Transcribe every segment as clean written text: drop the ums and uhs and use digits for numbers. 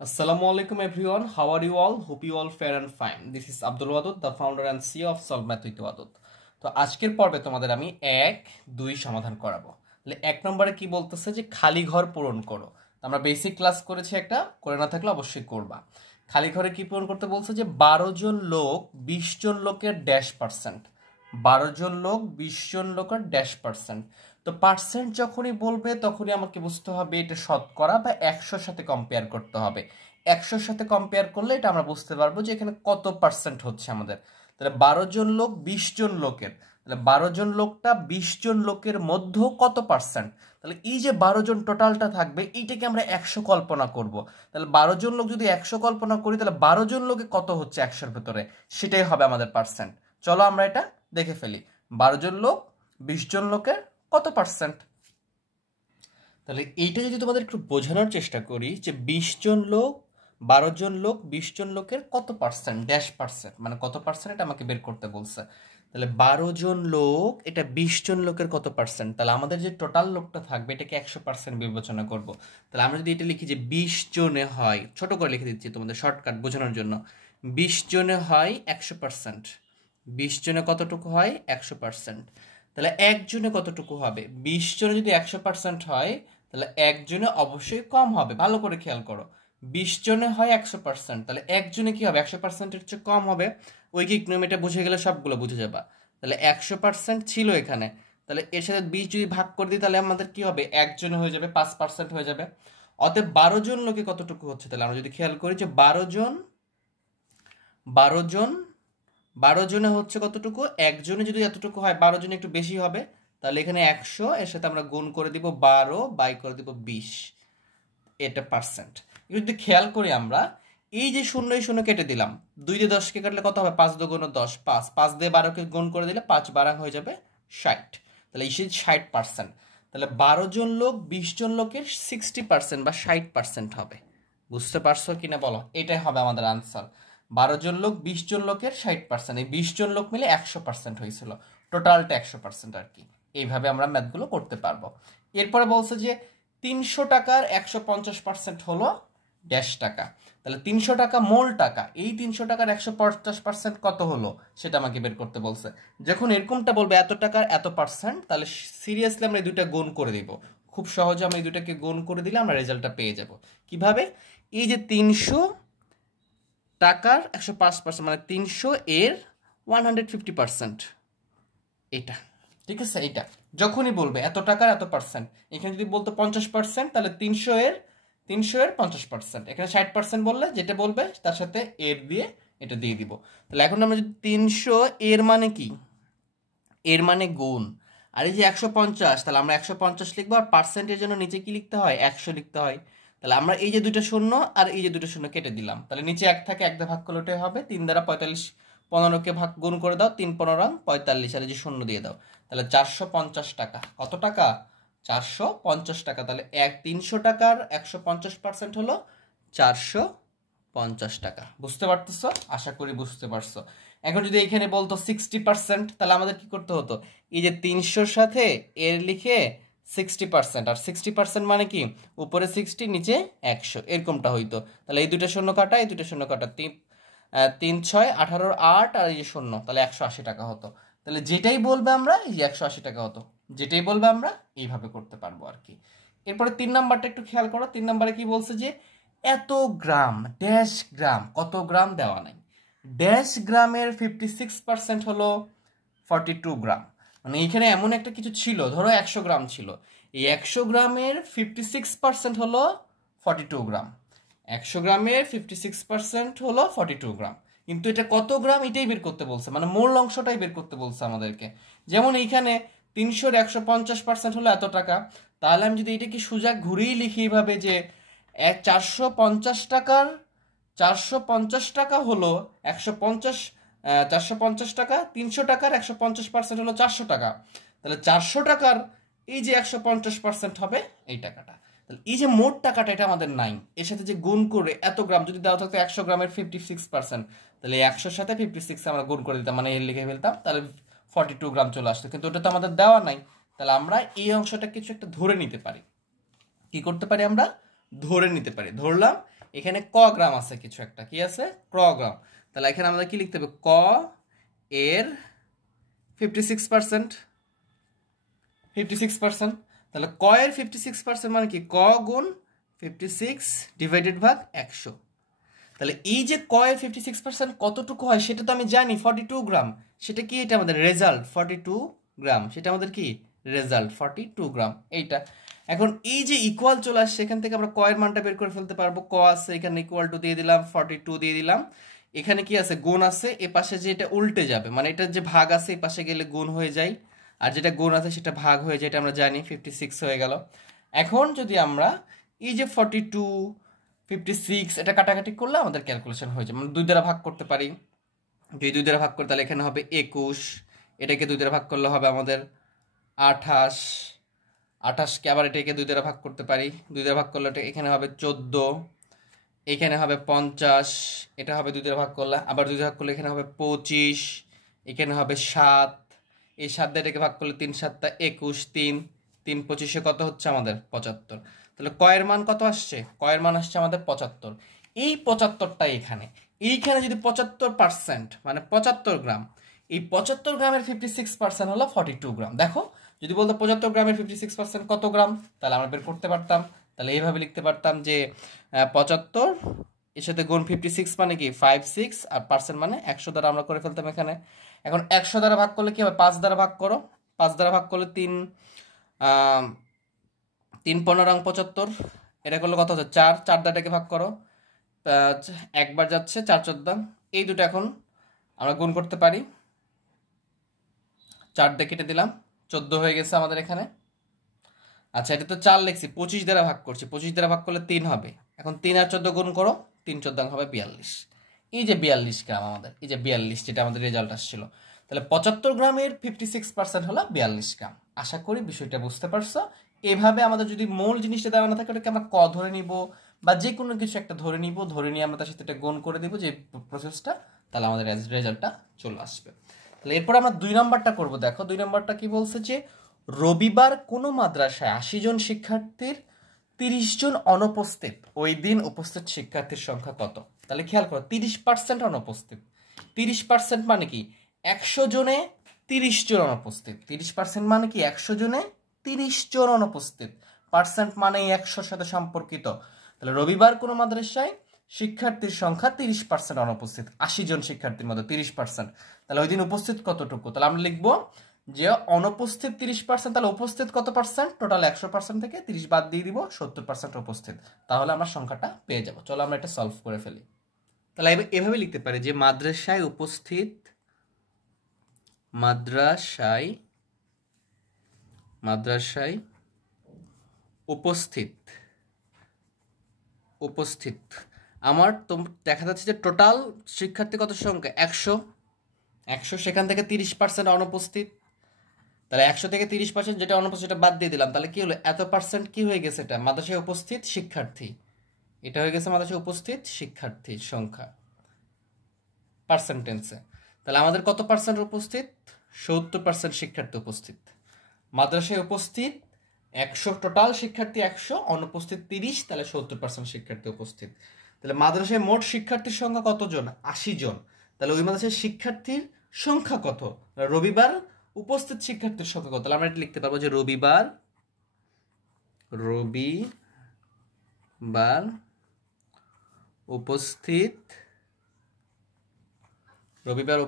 Assalamu alaikum everyone. How are you all? Hope you all fair and fine. This is Abdul Wadud, the founder and CEO of Solve Math with Wadud. তো আজকের পর্বে তোমাদের আমি 1, 2 সমাধান করাবো। তাহলে 1 নম্বরে কি বলতেছে যে খালি ঘর পূরণ করো। আমরা বেসিক ক্লাস করেছি একটা, করে না থাকলে অবশ্যই করবা। খালি ঘরে কি পূরণ করতে বলছে যে 12 জন লোক 20 জন লোকের %। 12 জন লোক 20 জন লোকের %। তো পার্সেন্ট যখনই বলবে তখনই আমাকে বুঝতে হবে এটা শতকরা বা 100-র সাথে কম্পেয়ার করতে হবে। 100-র সাথে কম্পেয়ার করলে এটা আমরা বুঝতে পারবো যে এখানে কত পার্সেন্ট হচ্ছে আমাদের। তাহলে 12 জন লোক 20 জন লোকের, তাহলে 12 জন লোকটা 20 জন লোকের মধ্যে কত পার্সেন্ট। তাহলে এই যে 12 জন টোটালটা থাকবে এইটাকে আমরা 100 কল্পনা করব। তাহলে 12 জন লোক যদি 100 কল্পনা করি তাহলে 12 জন লোকে কত হচ্ছে 100-র ভেতরে, সেটাই হবে আমাদের পার্সেন্ট। চলো আমরা এটা দেখে ফেলি। 12 জন লোক 20 জন লোকের কত পার্সেন্ট। তাহলে এইটা যদি তোমাদের একটু বোঝানোর চেষ্টা করি যে 20 জন লোক 12 জন লোক 20 জন লোকের কত পার্সেন্ট, %, মানে কত পার্সেন্ট এটা আমাকে বের করতে বলছে। তাহলে 12 জন লোক এটা 20 জন লোকের কত পার্সেন্ট, তাহলে আমাদের যে টোটাল লোকটা থাকবে এটাকে 100% বিবেচনা করব। তাহলে আমরা যদি এটা লিখি যে 20 জনে হয়, ছোট করে লিখে দিচ্ছি তোমাদের শর্টকাট বোঝানোর জন্য, 20 জনে হয় 100%। 20 জনে কতটুকু হয় 100%। তাহলে একজনে কতটুকু হবে, 20 জনে যদি 100% হয় তাহলে একজনে অবশ্যই কম হবে। ভালো করে খেয়াল করো, 20 জনে হয় 100%, তাহলে একজনে কি হবে 100%-এর চেয়ে কম হবে। ঐকিক নিয়ম এটা বুঝে গেলে সবগুলো বুঝে যাবা। তাহলে 100% ছিল এখানে, তাহলে এর সাথে 20 যদি ভাগ করে দিই তাহলে আমাদের কি হবে, একজনে হয়ে যাবে, 5% হয়ে যাবে। অতএব 12 জন লোকে কতটুকু হচ্ছে, তাহলে আমরা যদি খেয়াল করি যে 12 জনে হচ্ছে কতটুকু, একজনে যদি এতটুকু হয় 12 জনে একটু বেশি হবে, তাহলে এখানে 100 এর সাথে আমরা গুণ করে দিব 12 বাই করে দিব 20, এটা পার্সেন্ট। যদি খেয়াল করি আমরা এই যে শূন্য শূন্য কেটে দিলাম, 2 দিয়ে 10কে কাটলে কত হবে, 5 2 10, 5 5 দিয়ে 12কে গুণ করে দিলে 5 12 হয়ে যাবে 60। তাহলে এই 60%। তাহলে 12 জন লোক 20 জন লোকের 60% বা 60% হবে। বুঝতে পারছো কিনা বলো, এটাই হবে আমাদের আনসার। 12 জন লোক 20 জন লোকের 60%, এই 20 জন লোক মিলে 100% হয়েছিল, টোটালটা 100% আর কি। এইভাবে আমরা ম্যাথগুলো করতে পারবো। এরপরে বলছে যে 300 টাকার 150% হলো টাকা। তাহলে 300 টাকা মোল টাকা, এই 300 টাকার 150% কত হলো সেটা আমাকে বের করতে বলছে। যখন এরকমটা বলবে এত টাকার এত পার্সেন্ট, তাহলে সিরিয়াসলি আমরা এই দুইটা গুণ করে দিব। খুব সহজে আমরা এই দুটাকে গুণ করে দিলে আমরা রেজাল্টটা পেয়ে যাব। কিভাবে, এই যে 300 টাকার 105%, মানে 300 এর 150%, এটা ঠিক আছে। এটা যখনই বলবে এত টাকার এত পার্সেন্ট, এখানে যদি বলতো 50%, তাহলে 300 এর 50%, এখানে 60% বললে যেটা বলবে তার সাথে এর দিয়ে এটা দিয়ে দিব। তাহলে এখন আমরা যদি 300 এর মানে কি, এর মানে গুণ, আর এই যে 150, তাহলে আমরা 150 লিখবো, আর পার্সেন্টের জন্য নিচে কি লিখতে হয় 100 লিখতে হয়। তাহলে আমরা এই যে দুটো শূন্য আর এই যে দুটো শূন্য কেটে দিলাম, তাহলে নিচে 1 থাকে, 1 দিয়ে ভাগ করলে ওটাই হবে। 3 দ্বারা 45, 15কে ভাগ গুণ করে দাও, 3 15 45, আর এই যে শূন্য দিয়ে দাও, তাহলে 450 টাকা। কত টাকা, 450 টাকা। তাহলে 300 টাকার 150% হলো 450 টাকা। বুঝতে পারতেছো, আশা করি বুঝতে পারছো। এখন যদি এখানে বলতো 60%, তাহলে আমাদের কি করতে হতো, এই যে 300-র সাথে এর লিখে 60%, আর 60% মানে কি উপরে 60 নিচে 100, এরকমটা হইতো। তাহলে এই দুটো শূন্য কাটা, এই দুটো শূন্য কাটা, 3 6 18 8, আর এই যে শূন্য, তাহলে 180 টাকা হতো। তাহলে যেটাই বলবে আমরা এই যে 180 টাকা হতো, যেটাই বলবে আমরা এইভাবে করতে পারবো আর কি। এরপরে 3 নাম্বারটা একটু খেয়াল করো। 3 নাম্বারে কি বলছে যে এত গ্রাম ড্যাশ গ্রাম, কত গ্রাম দেওয়া নাই, ড্যাশ গ্রামের 56% হলো 42 গ্রাম। মানে এখানে এমন একটা কিছু ছিল, ধরো 100 গ্রাম ছিল, এই 100 গ্রামের 56% হলো 42 গ্রাম। 100 গ্রামের 56% হলো 42 গ্রাম, কিন্তু এটা কত গ্রাম এটাই বের করতে বলছে, মানে মূল অংশটাই বের করতে বলছে আমাদেরকে। যেমন এইখানে 300-র 150% হলো এত টাকা, তাহলে আমি যদি এটাকে সোজা ঘুরেই লিখি এইভাবে যে 450 টাকার 450 টাকা হলো 150, 450 টাকা, 300 টাকার 150% হলো 400 টাকা। তাহলে 400 টাকার এই যে 150% হবে এই টাকাটা। তাহলে এই যে মোট টাকাটা এটা আমাদের নাই, এর সাথে যে গুণ করে এত গ্রাম যদি দেওয়া থাকতো 100 গ্রামের 56%, তাহলে 100-র সাথে 56 আমরা গুণ করে দিতাম, মানে এর লিখে ফেলতাম, তাহলে 42 গ্রাম চলে আসতো। কিন্তু ওটা তো আমাদের দেওয়া নাই, তাহলে আমরা এই অংশটা কিছু একটা ধরে নিতে পারি। কি করতে পারি আমরা, ধরে নিতে পারি। ধরলাম এখানে ক গ্রাম আছে কিছু একটা, কি আছে? ক গ্রাম। তাহলে এখানে আমাদের কি লিখতে হবে? ক এর 56%, 56%। তাহলে ক এর 56% মানে কি? ক গুণ 56 ডিভাইডেড ভাগ 100। তাহলে এই যে ক এর 56% কতটুকু হয় সেটা তো আমি জানি, 42 গ্রাম। সেটা কি? এটা আমাদের রেজাল্ট 42 গ্রাম, সেটা আমাদের কি? রেজাল্ট 42 গ্রাম এইটা। এখন এই যে ইকুয়াল চলে আসছে, এখান থেকে আমরা ক এর মানটা বের করে ফেলতে পারবো। ক আছে এখানে, ইকুয়াল টু দিয়ে দিলাম, 42 দিয়ে দিলাম। এখানে কি আছে? গুণ আছে, এ পাশে যে এটা উল্টে যাবে, মানে এটার যে ভাগ আছে এ পাশে গেলে গুণ হয়ে যায়, আর যেটা গুণ আছে সেটা ভাগ হয়ে যায়, এটা আমরা জানি। 56 হয়ে গেল। এখন যদি আমরা এই যে 42 56 এটা কাটাকাটি করলে আমাদের ক্যালকুলেশন হয়ে যায়, মানে 2 দ্বারা ভাগ করতে পারি। যদি 2 দ্বারা ভাগ করে তাহলে এখানে হবে 21, এটাকে 2 দ্বারা ভাগ করলে হবে আমাদের 28, 28কে আবার এটাকে 2 দ্বারা ভাগ করতে পারি, 2 দ্বারা ভাগ করলে এখানে হবে 14, এখানে হবে 50, এটা হবে 2 দ্বারা ভাগ করলে, আবার 2 দ্বারা ভাগ করলে এখানে হবে 25, এখানে হবে 7, এই 7 দিয়ে এটাকে ভাগ করলে 3 7 21, 3 3 25 কত হচ্ছে আমাদের? 75। তাহলে কয়ের মান কত আসছে? কয়ের মান আসছে আমাদের 75। এই 75টা এইখানে, এইখানে যদি 75% মানে 75 গ্রাম, এই 75 গ্রামের 56% হলো 42 গ্রাম। দেখো, যদি বলতো 75 গ্রামের 56% কত গ্রাম, তাহলে আমরা বের করতে পারতাম। তাহলে এইভাবে লিখতে পারতাম যে 75 এর সাথে গুণ 56 মানে কি 56, আর পার্সেন্ট মানে 100 দ্বারা আমরা করে ফেলতাম এখানে। এখন 100 দ্বারা ভাগ করলে কি হবে? 5 দ্বারা ভাগ করো, 5 দ্বারা ভাগ করলে 3 3 15 75, এটা করলে কত হচ্ছে? 4 4 দ্বারাটাকে ভাগ করো, একবার যাচ্ছে 4 14, এই দুটো এখন আমরা গুণ করতে পারি। 4 দিয়ে কেটে দিলাম, 14 হয়ে গেছে আমাদের এখানে। আচ্ছা, এটা তো 4 লিখছি, 25 দ্বারা ভাগ করছি, 25 দ্বারা ভাগ করলে 3 হবে। এখন 3 আর 14 গুণ করো, 3 14 হবে 42। এই যে 42 গ্রাম আমাদের, এই যে 42 যেটা আমাদের রেজাল্ট আসছিল। তাহলে 75 গ্রামের 56% হলো 42 গ্রাম। আশা করি বিষয়টা বুঝতে পারছো। এভাবে আমাদের যদি মূল জিনিসটা দেওয়া না থাকে, ওটাকে আমরা ক ধরে নিব, বা যে কোনো কিছু একটা ধরে নিব, ধরে নিয়ে আমরা তার সাথে এটা গুণ করে দিব যে প্রসেসটা, তাহলে আমাদের রেজাল্টটা চলে আসবে। তাহলে এরপর আমরা 2 নম্বরটা করব। দেখো 2 নম্বরটা কি বলছে যে রবিবার কোনো মাদ্রাসায় 80 জন শিক্ষার্থীর 30 জন অনুপস্থিত, ওই দিন উপস্থিত শিক্ষার্থীর সংখ্যা কত? তাহলে খেয়াল করো, 30% অনুপস্থিত। 30% মানে কি? 100 জনে 30 জন অনুপস্থিত। 30% মানে কি? 100 জনে 30 জন অনুপস্থিত। পার্সেন্ট মানে 100-র সাথে সম্পর্কিত। তাহলে রবিবার কোনো মাদ্রাসায় শিক্ষার্থীর সংখ্যা 30% অনুপস্থিত, 80 জন শিক্ষার্থীর মধ্যে 30%। তাহলে ওই দিন উপস্থিত কতটুকু? তাহলে আমরা লিখবো যে অনুপস্থিত 30%, তাহলে উপস্থিত কত পার্সেন্ট? টোটাল 100% থেকে 30 বাদ দিয়ে দিব, 70% উপস্থিত। তাহলে আমরা সংখ্যাটা পেয়ে যাব। চলো আমরা এটা সলভ করে ফেলি। তাহলে এভাবে লিখতে পারি যে মাদ্রাসায় উপস্থিত, মাদ্রাসায় উপস্থিত উপস্থিত আমার তো দেখা যাচ্ছে যে টোটাল শিক্ষার্থী কত সংখ্যা? 100, সেখান থেকে 30% অনুপস্থিত। তাহলে 100 থেকে 30% যেটা অনুপস্থিত সেটা বাদ দিয়ে দিলাম। তাহলে কি হলো? এত পার্সেন্ট কি হয়ে গেছে? এটা মাদ্রাসায় উপস্থিত শিক্ষার্থী, এটা হয়ে গেছে মাদ্রাসায় উপস্থিত শিক্ষার্থীর সংখ্যা পার্সেন্টেন্সে। তাহলে আমাদের কত পার্সেন্ট উপস্থিত? 70% শিক্ষার্থী উপস্থিত। মাদ্রাসায় উপস্থিত 100, টোটাল শিক্ষার্থী 100, অনুপস্থিত 30, তাহলে 70% শিক্ষার্থী উপস্থিত। তাহলে মাদ্রাসায় মোট শিক্ষার্থীর সংখ্যা কতজন? 80 জন। তাহলে ওই মাদ্রাসায় শিক্ষার্থীর সংখ্যা কত? রবিবার উপস্থিত শিক্ষার্থীর সংখ্যা কত? তাহলে আমরা এটা লিখতে পারবো যে রবিবার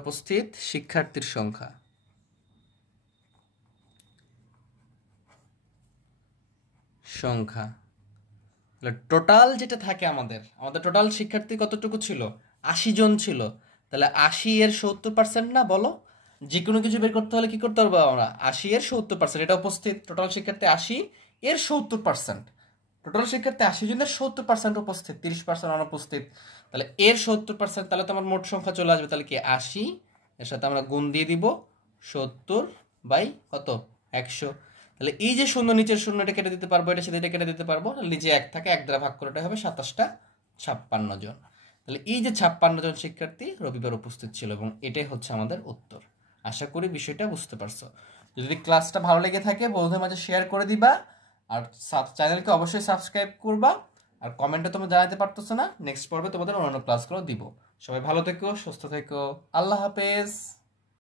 উপস্থিত শিক্ষার্থীর সংখ্যা তাহলে টোটাল যেটা থাকে আমাদের টোটাল শিক্ষার্থী কতটুকু ছিল? 80 জন ছিল। তাহলে 80 এর 70% না? বলো, যে কোনো কিছু বের করতে হলে কি করতে পারবো আমরা? 80 এর 70%, এটা উপস্থিত। টোটাল শিক্ষার্থী 80 এর 70%, টোটাল শিক্ষার্থী 80 জনের 70% উপস্থিত, 30% অনুপস্থিত। তাহলে এর 70%, তাহলে তো আমার মোট সংখ্যা চলে আসবে। তাহলে কি 80 এর সাথে আমরা গুণ দিয়ে দিব 70 বাই কত? 100। তাহলে এই যে শূন্য, নিচের শূন্য এটা কেটে দিতে পারবো, এটা সাথে এটা কেটে দিতে পারবো। নিচে 1 থাকে, 1 দ্বারা ভাগ করে এটা হবে 27টা 56 জন। তাহলে এই যে 56 জন শিক্ষার্থী রবিবার উপস্থিত ছিল, এবং এটাই হচ্ছে আমাদের উত্তর। আশা করি বিষয়টা বুঝতে পারছো। যদি ক্লাসটা ভালো লেগে থাকে বন্ধুদের মাঝে শেয়ার করে দিবা, আর চ্যানেলকে অবশ্যই সাবস্ক্রাইব করবা, আর কমেন্টে তোমরা জানাতে পারতেছো না, নেক্সট পর্বে তোমাদের অন্যান্য ক্লাসগুলো দিব। সবাই ভালো থেকো, সুস্থ থেকো, আল্লাহ হাফেজ।